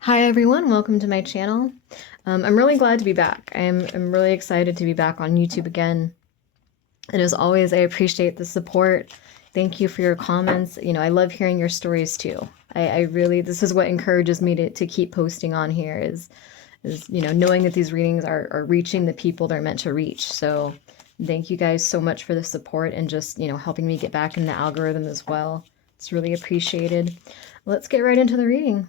Hi everyone, welcome to my channel. I'm really glad to be back. I'm really excited to be back on YouTube again. And as always, I appreciate the support. Thank you for your comments. I love hearing your stories too. I really, this is what encourages me to keep posting on here is knowing that these readings are reaching the people they're meant to reach. So thank you guys so much for the support and just, helping me get back in the algorithm as well. It's really appreciated. Let's get right into the reading.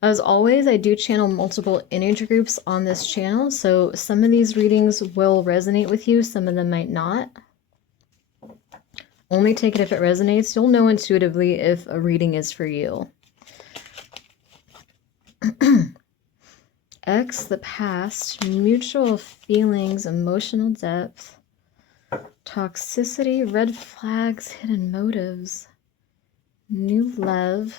As always, I do channel multiple energy groups on this channel, so some of these readings will resonate with you, some of them might not. Only take it if it resonates. You'll know intuitively if a reading is for you. X, the past, mutual feelings, emotional depth, toxicity, red flags, hidden motives, new love.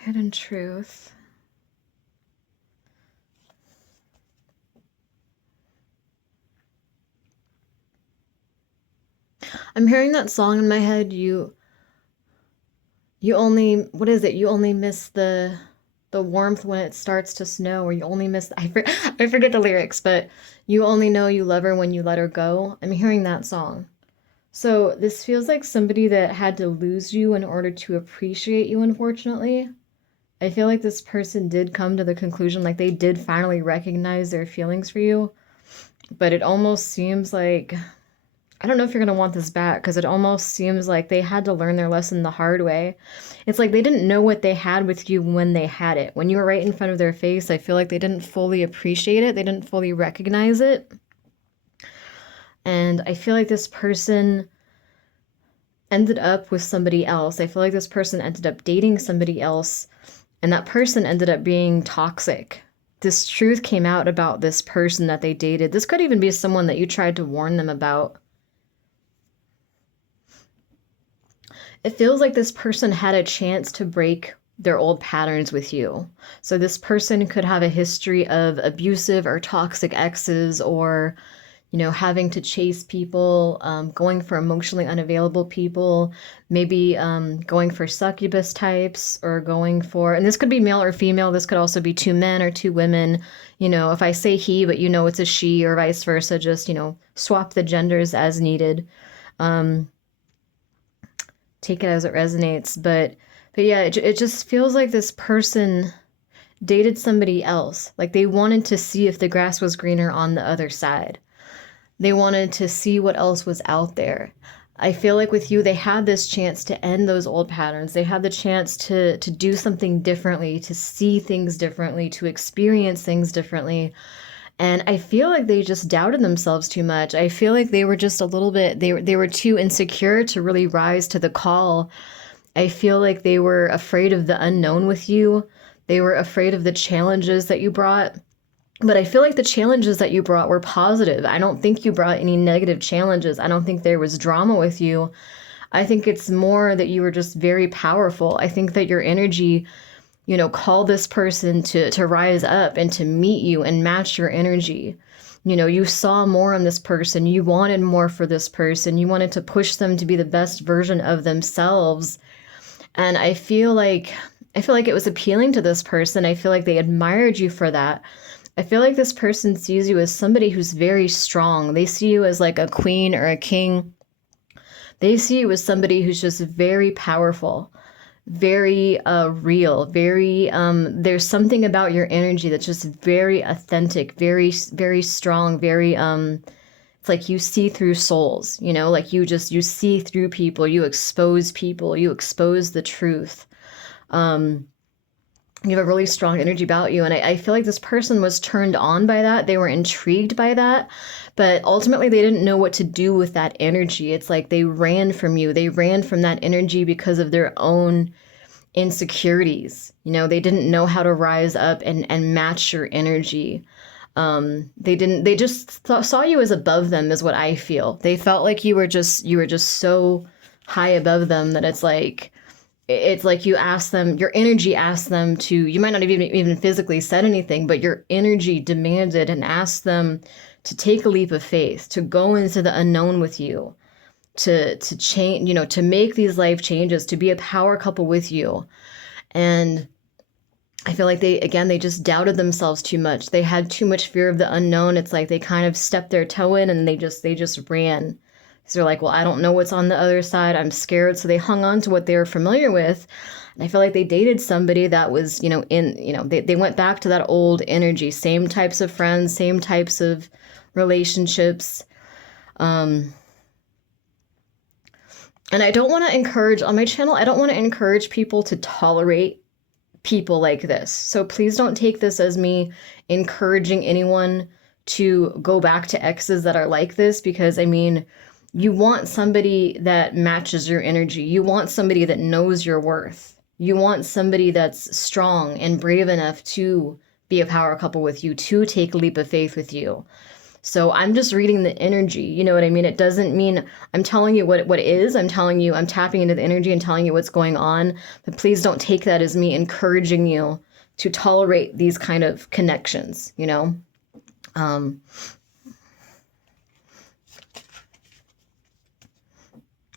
Hidden truth. I'm hearing that song in my head, you only, what is it? You only miss the warmth when it starts to snow, or you only miss, I forget the lyrics, but you only know you love her when you let her go. I'm hearing that song. So this feels like somebody that had to lose you in order to appreciate you, unfortunately. I feel like this person did come to the conclusion, like they did finally recognize their feelings for you, but it almost seems like, I don't know if you're going to want this back, because it almost seems like they had to learn their lesson the hard way. It's like they didn't know what they had with you when they had it. When you were right in front of their face, I feel like they didn't fully appreciate it. They didn't fully recognize it. And I feel like this person ended up with somebody else. I feel like this person ended up dating somebody else, and that person ended up being toxic. This truth came out about this person that they dated. This could even be someone that you tried to warn them about. It feels like this person had a chance to break their old patterns with you. So this person could have a history of abusive or toxic exes, or, having to chase people, going for emotionally unavailable people, maybe going for succubus types, or going for, and this could be male or female, this could also be two men or two women. If I say he, but it's a she, or vice versa, just, swap the genders as needed. Take it as it resonates. But yeah, it just feels like this person dated somebody else. Like they wanted to see if the grass was greener on the other side. They wanted to see what else was out there. I feel like with you, they had this chance to end those old patterns. They had the chance to do something differently, to see things differently, to experience things differently. And I feel like they just doubted themselves too much. I feel like they were just a little bit, they were too insecure to really rise to the call. I feel like they were afraid of the unknown with you. They were afraid of the challenges that you brought. But I feel like the challenges that you brought were positive. I don't think you brought any negative challenges. I don't think there was drama with you. I think it's more that you were just very powerful. I think that your energy, called this person to rise up and to meet you and match your energy. You saw more in this person. You wanted more for this person. You wanted to push them to be the best version of themselves. And I feel like it was appealing to this person. I feel like they admired you for that. I feel like this person sees you as somebody who's very strong. They see you as like a queen or a king. They see you as somebody who's just very powerful, very real, very, there's something about your energy that's just very authentic, very, very strong, very, it's like you see through souls, like you see through people, you expose the truth. You have a really strong energy about you. And I feel like this person was turned on by that. They were intrigued by that. But ultimately, they didn't know what to do with that energy. It's like they ran from you. They ran from that energy because of their own insecurities. They didn't know how to rise up and match your energy. They just saw you as above them, is what I feel. They felt like you were just so high above them that it's like you asked them, your energy asked them to, you might not have even physically said anything, but your energy demanded and asked them to take a leap of faith, to go into the unknown with you, to change, to make these life changes, to be a power couple with you. And I feel like they just doubted themselves too much. They had too much fear of the unknown. It's like they kind of stepped their toe in and they just ran. So they're like, well, I don't know what's on the other side. I'm scared. So they hung on to what they were familiar with. And I feel like they dated somebody that was, they went back to that old energy, same types of friends, same types of relationships. And I don't want to encourage, on my channel, I don't want to encourage people to tolerate people like this. So please don't take this as me encouraging anyone to go back to exes that are like this, because I mean, you want somebody that matches your energy. You want somebody that knows your worth. You want somebody that's strong and brave enough to be a power couple with you, to take a leap of faith with you. So I'm just reading the energy, you know what I mean? It doesn't mean I'm telling you what is. I'm telling you, I'm tapping into the energy and telling you what's going on. But please don't take that as me encouraging you to tolerate these kind of connections,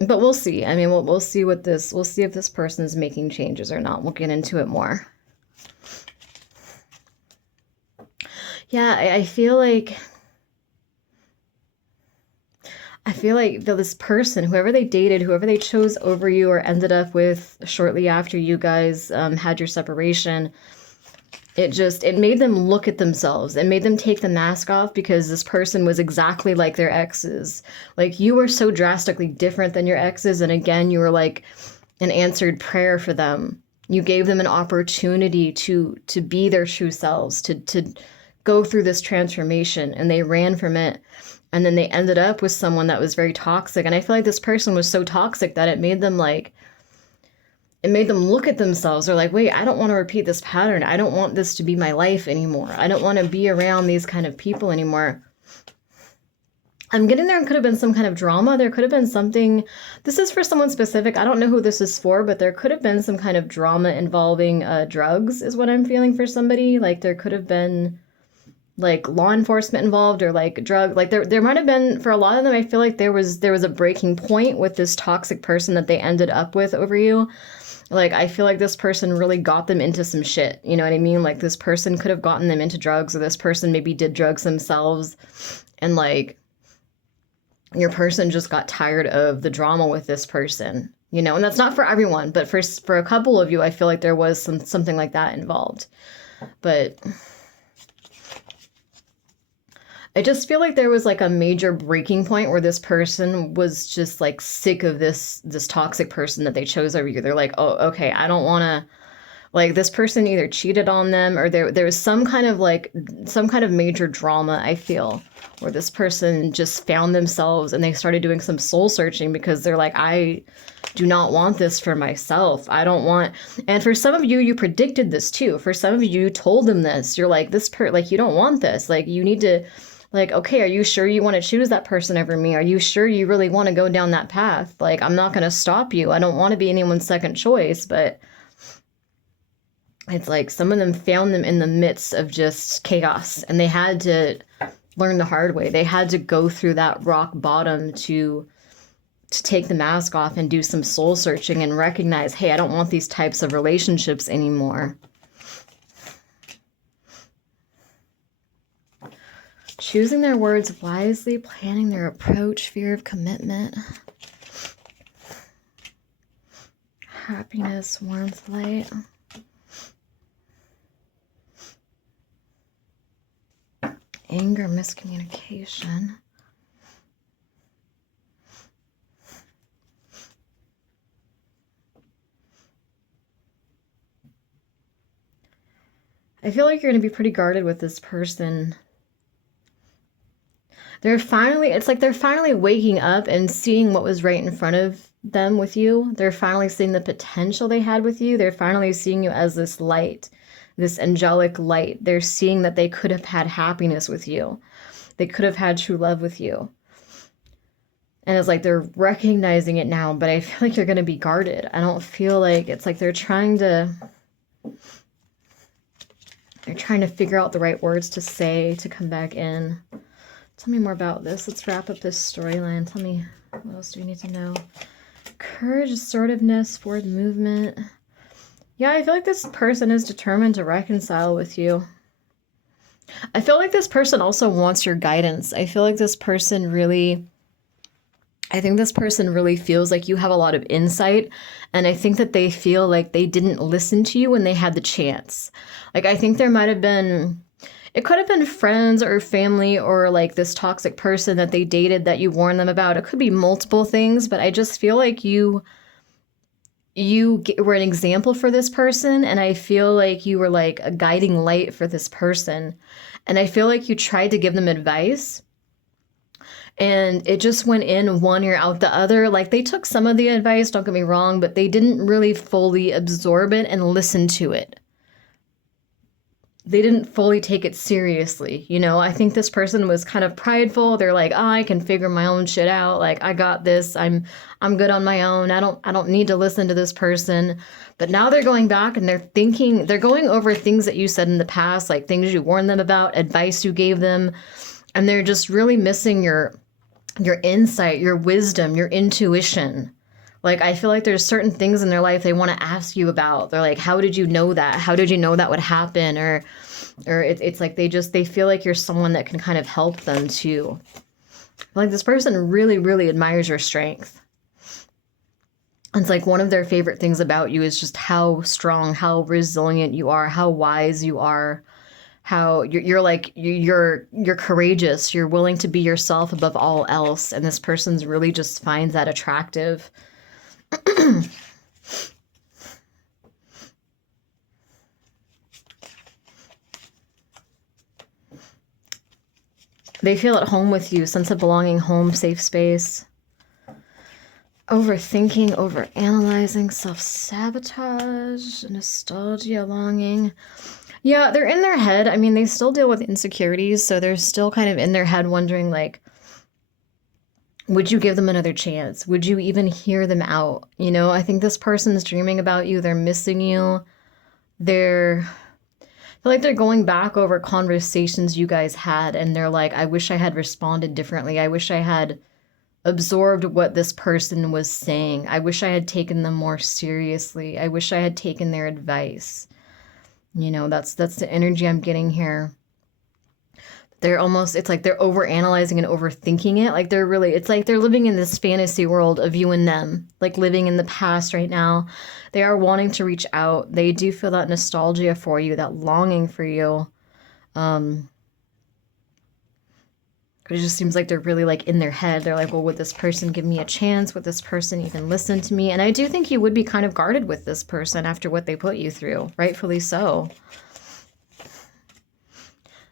But we'll see. I mean, we'll see we'll see if this person's making changes or not. We'll get into it more. Yeah, I feel like this person, whoever they dated, whoever they chose over you or ended up with shortly after you guys had your separation, it made them look at themselves. It made them take the mask off, because this person was exactly like their exes. Like, you were so drastically different than your exes. And again, you were like an answered prayer for them. You gave them an opportunity to be their true selves, to go through this transformation, and they ran from it. And then they ended up with someone that was very toxic. And I feel like this person was so toxic that it made them look at themselves. They're like, wait, I don't want to repeat this pattern. I don't want this to be my life anymore. I don't want to be around these kind of people anymore. I'm getting there could have been some kind of drama. There could have been something. This is for someone specific. I don't know who this is for, but there could have been some kind of drama involving drugs is what I'm feeling for somebody. Like, there could have been like law enforcement involved, or like drug, like there might have been, for a lot of them, I feel like there was a breaking point with this toxic person that they ended up with over you. Like, I feel like this person really got them into some shit. You know what I mean? Like, this person could have gotten them into drugs, or this person maybe did drugs themselves. And like, your person just got tired of the drama with this person, and that's not for everyone, but for a couple of you, I feel like there was something like that involved. But I just feel like there was like a major breaking point where this person was just like sick of this toxic person that they chose over you. They're like, oh, okay, I don't want to, like, this person either cheated on them, or there was some kind of major drama, I feel, where this person just found themselves and they started doing some soul searching, because they're like, I do not want this for myself. I don't want, and for some of you, you predicted this too. For some of you, you told them this. You're like, like, you don't want this. Like, you need to, like, okay, are you sure you want to choose that person over me? Are you sure you really want to go down that path? Like, I'm not going to stop you. I don't want to be anyone's second choice, but it's like some of them found them in the midst of just chaos, and they had to learn the hard way. They had to go through that rock bottom to take the mask off and do some soul searching and recognize, hey, I don't want these types of relationships anymore. Choosing their words wisely, planning their approach, fear of commitment, happiness, warmth, light. Anger, miscommunication. I feel like you're going to be pretty guarded with this person. It's like they're finally waking up and seeing what was right in front of them with you. They're finally seeing the potential they had with you. They're finally seeing you as this light, this angelic light. They're seeing that they could have had happiness with you. They could have had true love with you. And it's like they're recognizing it now, but I feel like you're going to be guarded. I don't feel like, it's like they're trying to figure out the right words to say to come back in, Tell me more about this. Let's wrap up this storyline. Tell me, what else do we need to know? Courage, assertiveness, forward movement. Yeah, I feel like this person is determined to reconcile with you. I feel like this person also wants your guidance. I feel like this person really... I think this person really feels like you have a lot of insight, and I think that they feel like they didn't listen to you when they had the chance. Like, I think there might have been, it could have been friends or family or like this toxic person that they dated that you warned them about. It could be multiple things, but I just feel like you were an example for this person, and I feel like you were like a guiding light for this person. And I feel like you tried to give them advice, and it just went in one ear out the other. Like, they took some of the advice, don't get me wrong, but they didn't really fully absorb it and listen to it. They didn't fully take it seriously. You know, I think this person was kind of prideful. They're like, oh, I can figure my own shit out. Like, I got this. I'm good on my own. I don't need to listen to this person. But now they're going back and they're going over things that you said in the past, like things you warned them about, advice you gave them. And they're just really missing your insight, your wisdom, your intuition. Like, I feel like there's certain things in their life they want to ask you about. They're like, how did you know that? How did you know that would happen? Or it's like they feel like you're someone that can kind of help them too. Like, this person really, really admires your strength. It's like one of their favorite things about you is just how strong, how resilient you are, how wise you are. How you're courageous, you're willing to be yourself above all else, and this person's really just finds that attractive. They feel at home with you, sense of belonging, home, safe space. Overthinking, overanalyzing, self-sabotage, nostalgia, longing. Yeah, they're in their head. I mean, they still deal with insecurities, so they're still kind of in their head wondering, like, would you give them another chance? Would you even hear them out? You know, I think this person's dreaming about you. They're missing you. I feel like they're going back over conversations you guys had, and they're like, I wish I had responded differently. I wish I had absorbed what this person was saying. I wish I had taken them more seriously. I wish I had taken their advice. You know, that's the energy I'm getting here. They're almost, it's like they're overanalyzing and overthinking it. Like, it's like they're living in this fantasy world of you and them, like living in the past right now. They are wanting to reach out. They do feel that nostalgia for you, that longing for you. It just seems like they're really like in their head. They're like, well, would this person give me a chance? Would this person even listen to me? And I do think you would be kind of guarded with this person after what they put you through, rightfully so.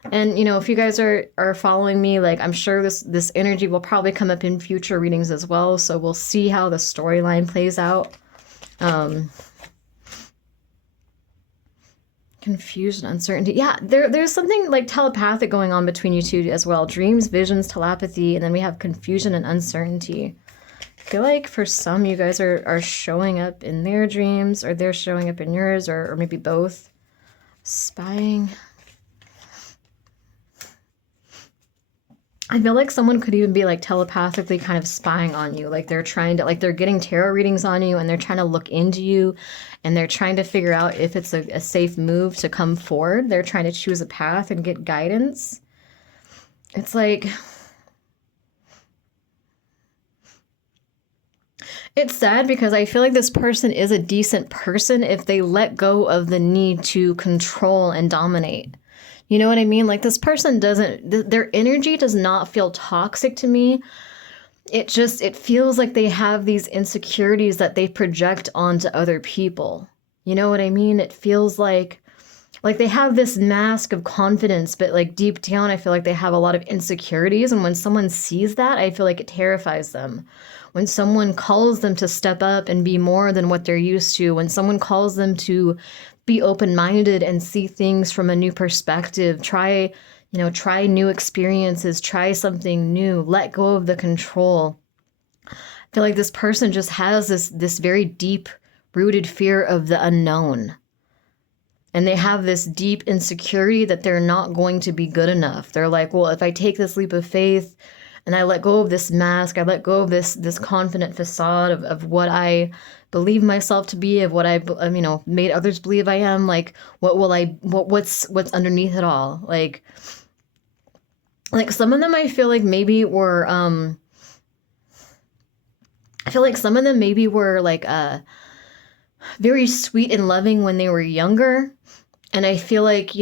And, you know, if you guys are following me, like, I'm sure this energy will probably come up in future readings as well. So we'll see how the storyline plays out. Confusion, uncertainty. Yeah, there's something like telepathic going on between you two as well. Dreams, visions, telepathy, and then we have confusion and uncertainty. I feel like for some, you guys are showing up in their dreams, or they're showing up in yours, or maybe both. Spying. I feel like someone could even be like telepathically kind of spying on you. Like, they're trying to, like, they're getting tarot readings on you, and they're trying to look into you, and they're trying to figure out if it's a safe move to come forward. They're trying to choose a path and get guidance. It's like, it's sad because I feel like this person is a decent person if they let go of the need to control and dominate. You know what I mean? Like, this person their energy does not feel toxic to me. It feels like they have these insecurities that they project onto other people. You know what I mean? It feels like they have this mask of confidence, but like deep down, I feel like they have a lot of insecurities. And when someone sees that, I feel like it terrifies them. When someone calls them to step up and be more than what they're used to, when someone calls them to be open-minded and see things from a new perspective, try new experiences, try something new, let go of the control. I feel like this person just has this very deep-rooted fear of the unknown. And they have this deep insecurity that they're not going to be good enough. They're like, well, if I take this leap of faith and I let go of this mask, I let go of this confident facade of what I believe myself to be, of what I made others believe I am, like what's underneath it all? Like some of them I feel like maybe were like very sweet and loving when they were younger. And I feel like,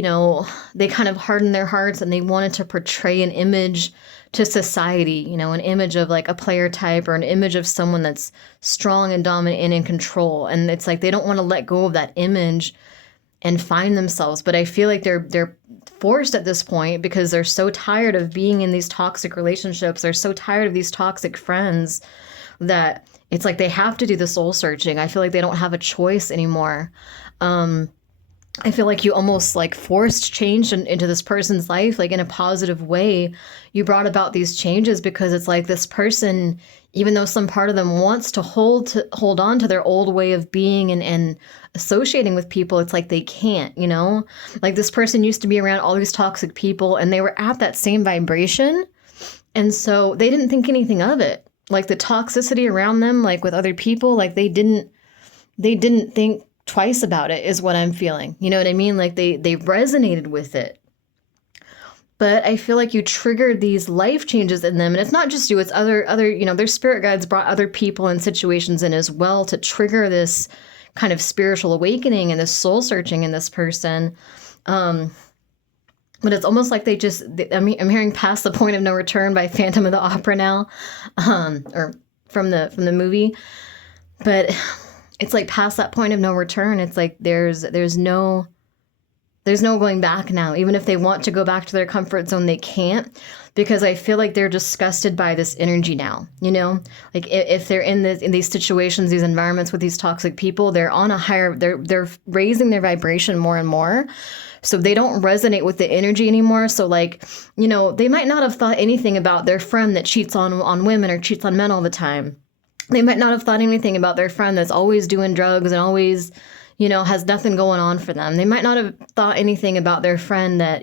they kind of hardened their hearts and they wanted to portray an image to society, an image of like a player type or an image of someone that's strong and dominant and in control. And it's like they don't want to let go of that image and find themselves. But I feel like they're forced at this point because they're so tired of being in these toxic relationships. They're so tired of these toxic friends that it's like they have to do the soul searching. I feel like they don't have a choice anymore. I feel like you almost like forced change into this person's life, like in a positive way. You brought about these changes because it's like this person, even though some part of them wants to hold on to their old way of being and associating with people, it's like they can't, like this person used to be around all these toxic people and they were at that same vibration. And so they didn't think anything of it. Like the toxicity around them, like with other people, like they didn't think twice about it is what I'm feeling. You know what I mean? Like they resonated with it. But I feel like you triggered these life changes in them. And it's not just you, it's other, their spirit guides brought other people and situations in as well to trigger this kind of spiritual awakening and this soul searching in this person. But it's almost like I'm hearing Past the Point of No Return by Phantom of the Opera now, or from the movie. But it's like past that point of no return. It's like there's no going back now. Even if they want to go back to their comfort zone, they can't, because I feel like they're disgusted by this energy now. Like if they're in these situations, these environments with these toxic people, they're on a higher, they're raising their vibration more and more. So they don't resonate with the energy anymore. So like, they might not have thought anything about their friend that cheats on women or cheats on men all the time. They might not have thought anything about their friend that's always doing drugs and always, has nothing going on for them. They might not have thought anything about their friend that,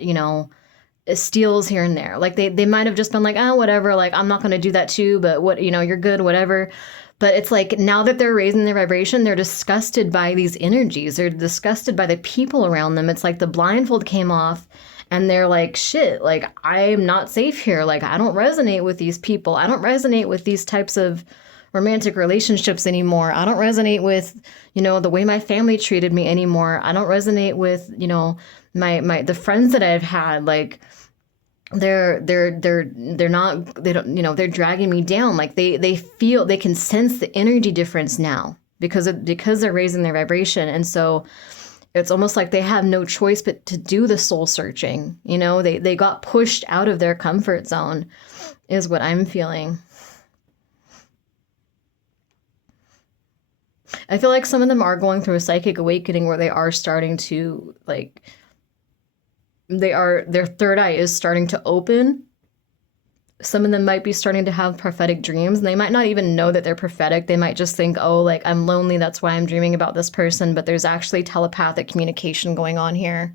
steals here and there. Like they might have just been like, oh, whatever, like I'm not going to do that too, but what, you're good, whatever. But it's like now that they're raising their vibration, they're disgusted by these energies. They're disgusted by the people around them. It's like the blindfold came off and they're like, shit, like I'm not safe here. Like I don't resonate with these people. I don't resonate with these types of romantic relationships anymore. I don't resonate with, the way my family treated me anymore. I don't resonate with, the friends that I've had. Like they're dragging me down. Like they feel, they can sense the energy difference now because they're raising their vibration. And so it's almost like they have no choice but to do the soul searching. They got pushed out of their comfort zone is what I'm feeling. I feel like some of them are going through a psychic awakening where they are starting to like, their third eye is starting to open. Some of them might be starting to have prophetic dreams and they might not even know that they're prophetic. They might just think, oh, like I'm lonely, that's why I'm dreaming about this person. But there's actually telepathic communication going on here.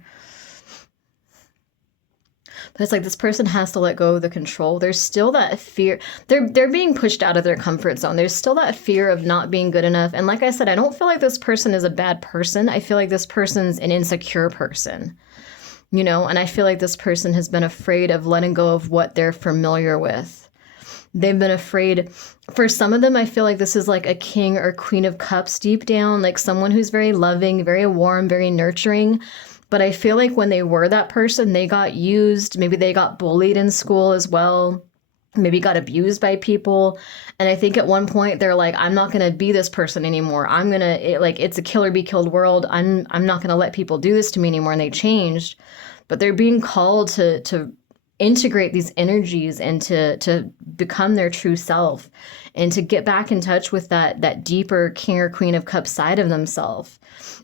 But it's like this person has to let go of the control. There's still that fear. They're being pushed out of their comfort zone. There's still that fear of not being good enough. And like I said, I don't feel like this person is a bad person. I feel like this person's an insecure person, and I feel like this person has been afraid of letting go of what they're familiar with. They've been afraid. For some of them, I feel like this is like a king or queen of cups deep down, like someone who's very loving, very warm, very nurturing. But I feel like when they were that person, they got used. Maybe they got bullied in school as well. Maybe got abused by people. And I think at one point they're like, I'm not going to be this person anymore. It's a kill or be killed world. I'm not going to let people do this to me anymore. And they changed. But they're being called to integrate these energies and to become their true self and to get back in touch with that deeper king or queen of cups side of themselves.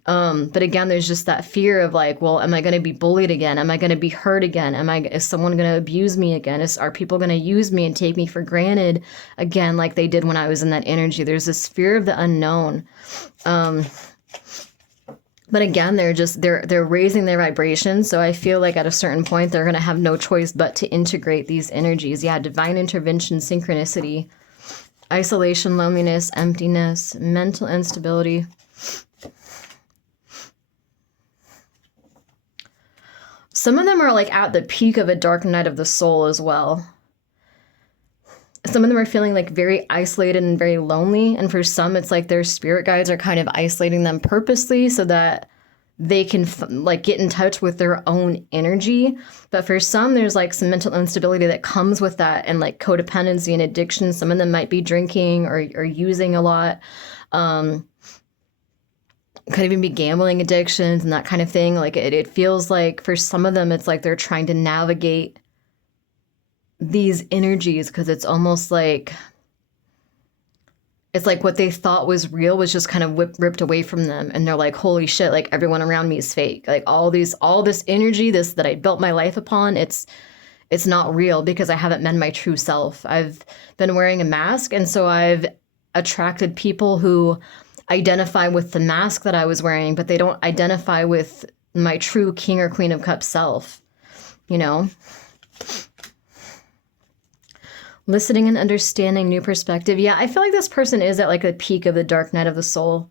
But again, there's just that fear of like, well, am I going to be bullied again? Am I going to be hurt again? Is someone going to abuse me again? Are people going to use me and take me for granted again, like they did when I was in that energy? There's this fear of the unknown. But again, they're raising their vibration. So I feel like at a certain point they're gonna have no choice but to integrate these energies. Yeah, divine intervention, synchronicity, isolation, loneliness, emptiness, mental instability. Some of them are like at the peak of a dark night of the soul as well. Some of them are feeling like very isolated and very lonely. And for some, it's like their spirit guides are kind of isolating them purposely so that they can like get in touch with their own energy. But for some, there's like some mental instability that comes with that, and like codependency and addiction. Some of them might be drinking or using a lot. Could even be gambling addictions and that kind of thing. Like it feels like for some of them, it's like they're trying to navigate these energies because it's almost like it's like what they thought was real was just kind of ripped away from them, and they're like, holy shit, like everyone around me is fake. Like all this energy that I built my life upon, it's not real because I haven't met my true self. I've been wearing a mask, and so I've attracted people who identify with the mask that I was wearing, but they don't identify with my true king or queen of cups self, you know? Listening and understanding, new perspective. Yeah, I feel like this person is at like a peak of the dark night of the soul.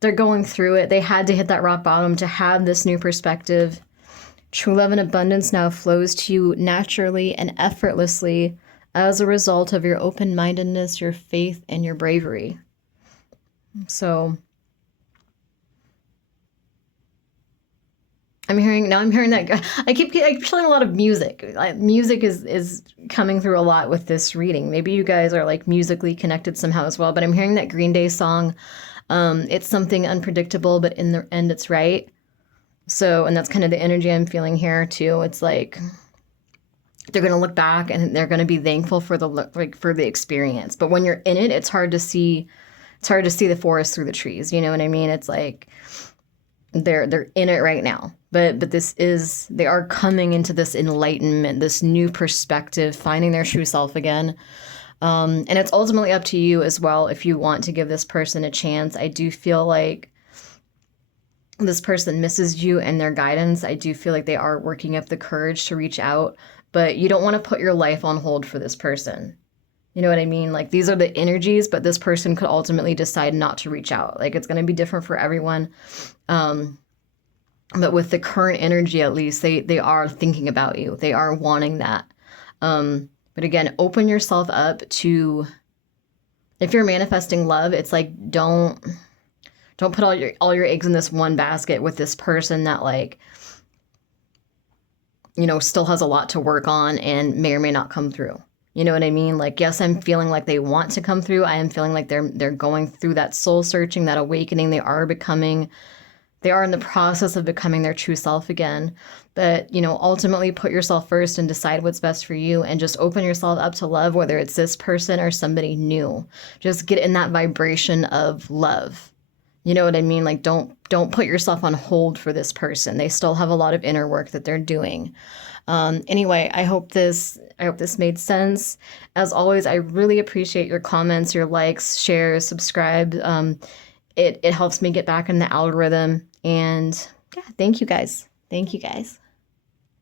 They're going through it. They had to hit that rock bottom to have this new perspective. True love and abundance now flows to you naturally and effortlessly as a result of your open-mindedness, your faith, and your bravery. So I'm hearing that I keep feeling a lot of music. Music is coming through a lot with this reading. Maybe you guys are like musically connected somehow as well, but I'm hearing that Green Day song. It's something unpredictable, but in the end it's right. So, and that's kind of the energy I'm feeling here too. It's like they're going to look back and they're going to be thankful for the experience. But when you're in it, it's hard to see the forest through the trees. You know what I mean? It's like they're in it right now. But they are coming into this enlightenment, this new perspective, finding their true self again. And it's ultimately up to you as well if you want to give this person a chance. I do feel like this person misses you and their guidance. I do feel like they are working up the courage to reach out, but you don't want to put your life on hold for this person. You know what I mean? Like these are the energies, but this person could ultimately decide not to reach out. Like it's going to be different for everyone. But with the current energy, at least they are thinking about you. They are wanting that. But again, open yourself up to, if you're manifesting love, it's like, don't put all your eggs in this one basket with this person that like, you know, still has a lot to work on and may or may not come through. You know what I mean? Like, yes, I'm feeling like they want to come through. I am feeling like they're going through that soul searching, that awakening. They are in the process of becoming their true self again. But, you know, ultimately put yourself first and decide what's best for you and just open yourself up to love, whether it's this person or somebody new. Just get in that vibration of love. You know what I mean? Like, don't put yourself on hold for this person. They still have a lot of inner work that they're doing. Anyway, I hope this made sense. As always, I really appreciate your comments, your likes, shares, subscribe. It helps me get back in the algorithm. And yeah, thank you guys. Thank you guys.